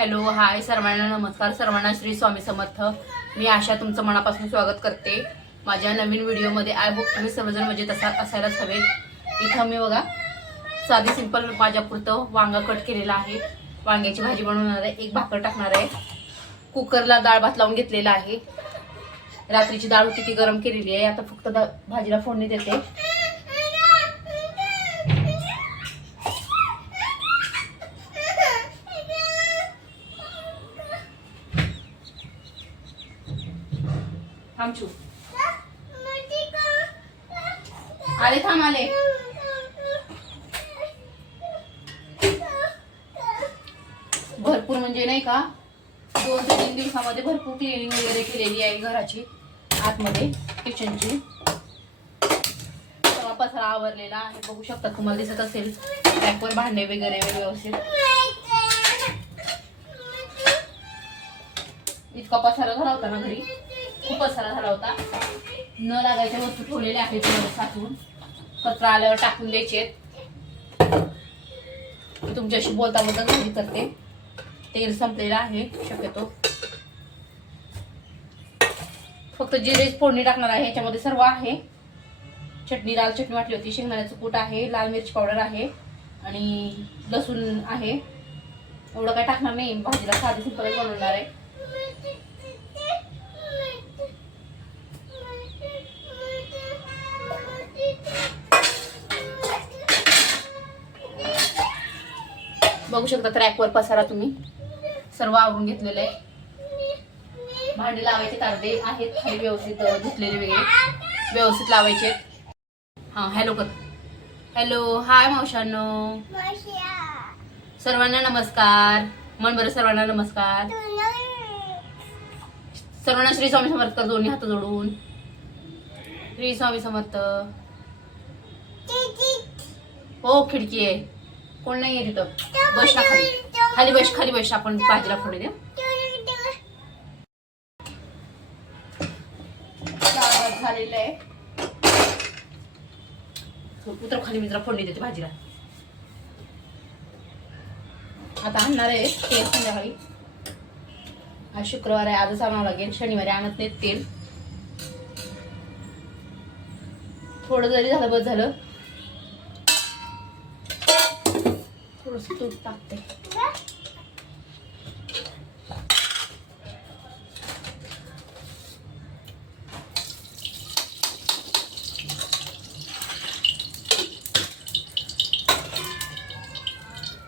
Hello hi सर्वांना नमस्कार. सर्वांना श्री स्वामी समर्थ. मी आशा तुमचं मनापासून स्वागत करते. माझ्या नवीन व्हिडिओमध्ये आय बुक तुम्ही सर्वजण म्हणजे तसा असायलाच हवे. इथं मी बघा साधी सिंपल माझ्यापुरतं वांगा कट केलेला आहे. वांग्याची भाजी बनवणार आहे. एक भाकर टाकणार आहे. कुकरला डाळ भात लावून घेतलेला आहे. रात्रीची डाळ होती ती गरम केलेली आहे. आता फक्त दा- भाजीला फोडणी देते. आमचू आले थांब आले. भरपूर म्हणजे नाही का दोन ते तीन दिवसामध्ये भरपूर क्लिनिंग वगैरे केलेली आहे घराची आतमध्ये किचनची सगळा पसरा आवरलेला आहे. बघू शकता तुम्हाला दिसत असेल रॅकवर भांडे वगैरे व्यवस्थित. इतका पसारा घरा होता ना घरी? खूप पसारा झाला होता. न लागायच्या वस्तू ठेवलेल्या आहेत साचून साठवून कचरा आल्यावर टाकून द्यायचे आहेत. तुमच्याशी बोलता बोलता घरी करते. तेल संपलेलं आहे शक्यतो. फक्त जिरे फोडणी टाकणार आहे ह्याच्यामध्ये सर्व आहे. चटणी लाल चटणी वाटली होती शेंगदाण्याचं कूट आहे लाल मिरची पावडर आहे आणि लसूण आहे. एवढं काय टाकणार नाही. भाजीला साधी सिंपल बनवणार आहे. बघू शकता ट्रॅकवर पसारा तुम्ही. सर्व आवरून घेतलेलं आहे. भांडे लावायचे तारदे आहेत खाली व्यवस्थित घेतलेले धुतलेले वगैरे व्यवस्थित लावायचे हां हॅलो कर. हॅलो हाय मावशांनो. सर्वांना नमस्कार. मन बरं सर्वांना नमस्कार. सर्वांना श्री स्वामी समर्थ कर दोन्ही हात जोडून. श्री स्वामी समर्थ. हो खिडकी आहे. कोण नाही आहे तिथं? बस ना खाली. खाली बस खाली बस. आपण भाजीला फोडे देऊ झालेलं आहे. उतर खाली मित्र फोडणी देते भाजीला. आता आणणार आहे तेल संध्याकाळी. आज शुक्रवार आहे आजच आणावं लागेल. शनिवारी आणत नाहीत तेल. थोडं जरी झालं बस झालं. थोडस तूप टाकते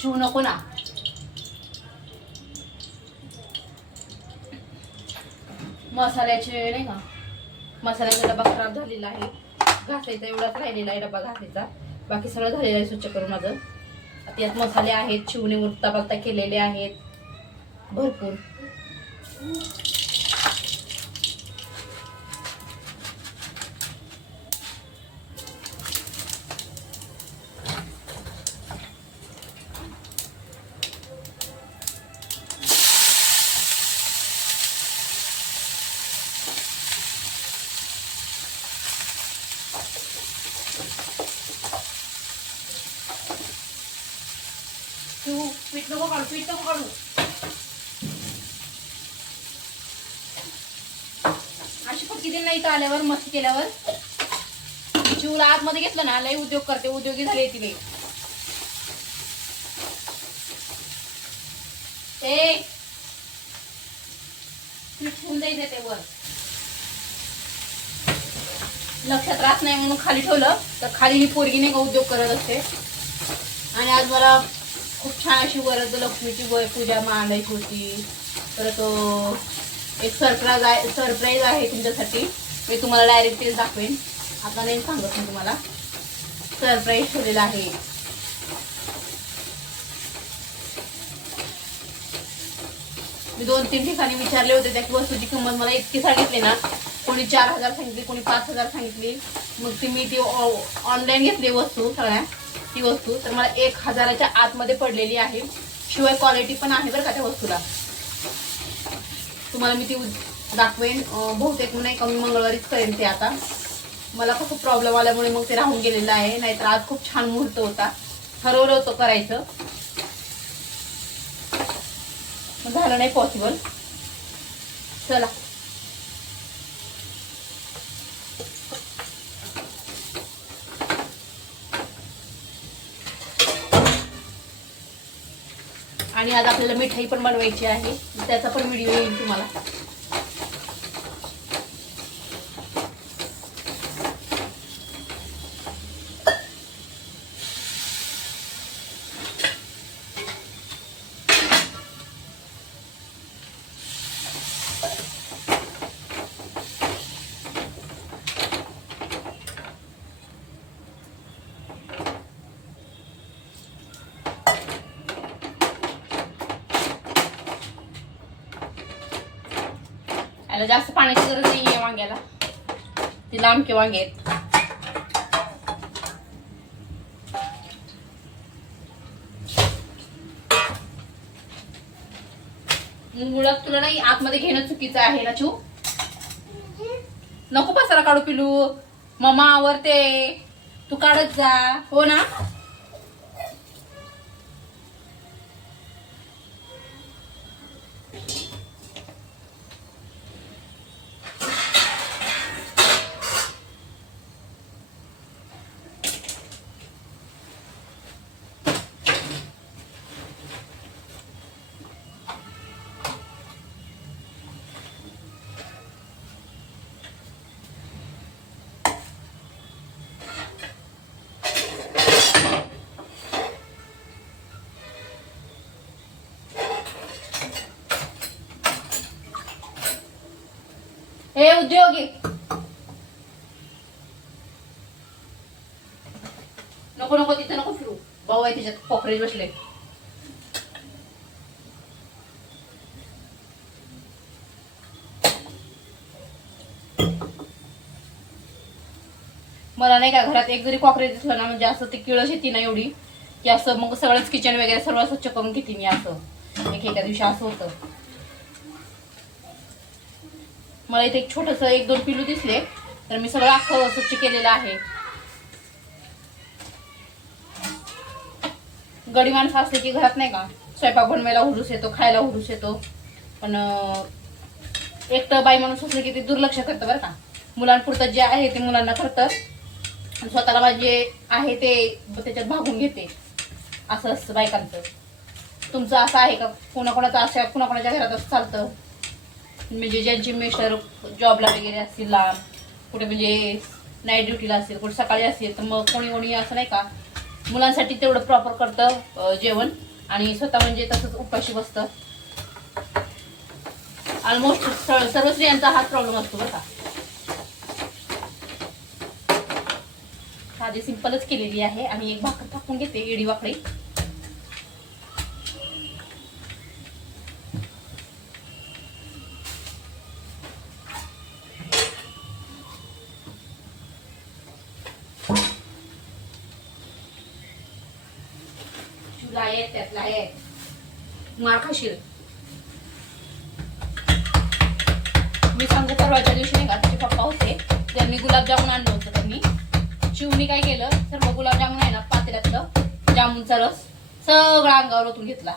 शिवू नको ना मसाल्याचे नाही का? मसाल्याचा डबा खराब झालेला आहे. घासायचा एवढाच राहिलेला आहे डबा घासायचा. बाकी सगळं झालेलं आहे स्वच्छ करून माझं. त्यात मसाले आहेत. शिवणे मुक्ता बघता केलेले आहेत. भरपूर. नको काढू पीठ नको काढू. अशी फटकी दिली नाही इथं आल्यावर मस्ती केल्यावर. जीवला आतमध्ये घेतलं ना लय उद्योग करते उद्योगी झाले तिने लई ए पीठ ठेवून जायचं ते वर. लक्षात राहत नाही म्हणून खाली ठेवलं तर खाली ही पोरगी नाही का उद्योग करत असते. आणि आज मला खूप छान अशी वरद लक्ष्मीची पूजा मांडायची होती. परत एक सरप्राईज आहे सरप्राईज आहे तुमच्यासाठी. मी तुम्हाला डायरेक्ट तेच दाखवेन. आता नाही सांगत मी तुम्हाला. सरप्राईज ठेवलेला आहे. मी दोन तीन ठिकाणी विचारले होते त्या वस्तूची किंमत मला इतकी सांगितली ना. कोणी चार हजार सांगितली कोणी पाच हजार सांगितली. मग ती मी ती ऑनलाईन घेतली वस्तू सगळ्या. ती वस्तू. तर मला एक हजाराच्या आतमध्ये पडलेली आहे. शिवाय क्वालिटी पण आहे बरं का त्या वस्तूला. तुम्हाला मी ती दाखवेन. बहुतेक नाही कमी मी मंगळवारीच करेन ते आता. मला खूप प्रॉब्लेम आल्यामुळे मग ते राहून गेलेलं आहे. नाहीतर आज खूप छान मुहूर्त होता. ठरवलं होतं करायचं. झालं नाही पॉसिबल चला. आणि आज आपल्याला मिठाई पण बनवायची आहे. त्याचा पण व्हिडिओ येईल तुम्हाला. याला जास्त पाण्याची गरज नाही आहे वांग्याला. ते लांबके वांगे आहेत. मुळात तुला नाही आतमध्ये घेणं चुकीचं आहे ना चू? नको पसारा काढू पिलू. मम्मा आवरते तू काढत जा. हो ना? हे उद्योगी नको नको तिथं नको फिरू भाऊ आहे त्याच्यात कॉकरेज बसले मला नाही का घरात एक जरी कॉकरेज दिसलं ना म्हणजे असं ती किळस येते ना एवढी की असं मग सगळंच किचन वगैरे सर्व स्वच्छ करून घेते मी असं एक एका दिवशी असं होतं मला इथे एक छोटस एक दोन पिलू दिसले. तर मी सगळं अख्खं स्वच्छ केलेलं आहे. गडी माणसं असले की घरात नाही का? स्वयंपाक बनवायला हुरूस येतो खायला हुरूस येतो. पण एक एकटं बाई माणूस असलं की ते दुर्लक्ष करतं बरं का. मुलांपुरतं जे आहे ते मुलांना करतं. स्वतःला माझे आहे ते त्याच्यात भागून घेते. असं असतं बायकांचं. तुमचं असं आहे का? कोणाकोणाचं असं कुणाकोणाच्या घरात असं चालतं? म्हणजे ज्यांचे मिस्टर जॉबला वगैरे असतील लांब कुठे म्हणजे नाईट ड्युटीला असेल कुठे सकाळी असेल तर मग कोणी कोणी असं नाही का मुलांसाठी तेवढं प्रॉपर करतं जेवण. आणि स्वतः म्हणजे तसंच उपाशी बसतं. ऑलमोस्ट सर्व स्त्रियांचा हाच प्रॉब्लेम असतो बरं का. साधी सिंपलच केलेली आहे. आणि एक भाकर टाकून घेते इडी वाकडी लाय आहेत त्यात लाय आहेत मार खाशील. मी सांगू परवाच्या दिवशी नाही का तुझे पप्पा होते त्यांनी गुलाबजामुन आणलं होतं त्यांनी. शिवनी काय केलं सर्व गुलाबजामुन आहे ना पातेल्यातलं जामुनचा रस सगळा अंगावर ओतून घेतला.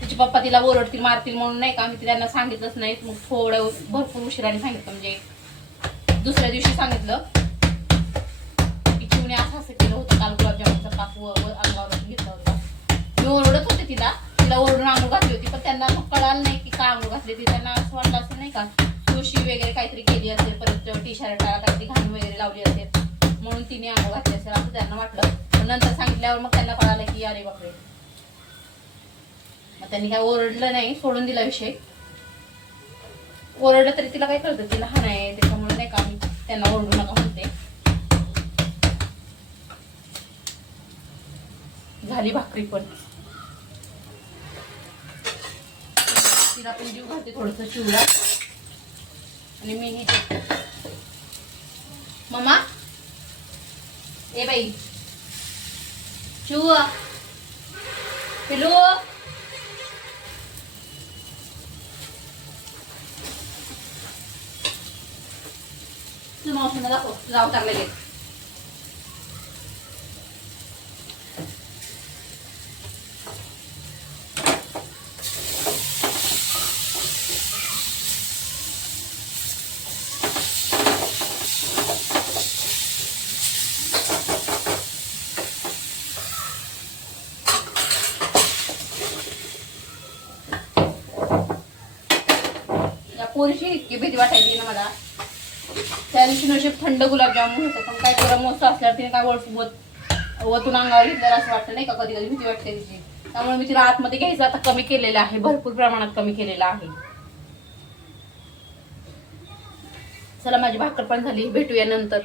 तिचे पप्पा तिला ओरडतील मारतील म्हणून नाही का मी त्यांना सांगितलंच नाही मग थोडं भरपूर उशिराने सांगितलं म्हणजे दुसऱ्या दिवशी सांगितलं. की शिवने असं असं केलं होतं काल गुलाबजामुन काकू व अंगावर घेतला होता. मी ओरडत होते तिला. तिला ओरडून आंघोळ घातली होती पण त्यांना मग कळालं नाही की का आंघोळ घातली होती. त्यांना असं वाटलं असं नाही का तुळशी वगैरे काहीतरी केली असेल परत टी शर्टाला काहीतरी घाण वगैरे लावली असेल. म्हणून तिने आंघोळ घातली असेल असं त्यांना वाटलं. नंतर सांगितल्यावर मग त्यांना कळालं की अरे बापरे. मग त्यांनी काय ओरडलं नाही सोडून दिला विषय. ओरडलं तरी तिला काय कळतं ती लहान आहे त्याच्यामुळे नाही का मी त्यांना ओरडू नका म्हणते. झाली भाकरी पण. तिला पण जीव घालते थोडस शिवला. आणि मी ही मम्मा ए बाई. शिव. हॅलो तू दाखव. जाऊ टाकले पोरीशी इतकी भीती वाटायची ना मला. त्या दिवशी नशीब थंड गुलाबजामुन होतं. पण काय गरम मस्त असल्यावर तिने काय वळ वतून अंगावर घेतलेलं असं वाटतं नाही का कधी कधी भीती वाटते तिची. त्यामुळे मी तिला आतमध्ये घ्यायचं. आता कमी केलेलं आहे. भरपूर प्रमाणात कमी केलेलं आहे. चला माझी भाकर पण झाली. भेटूया नंतर.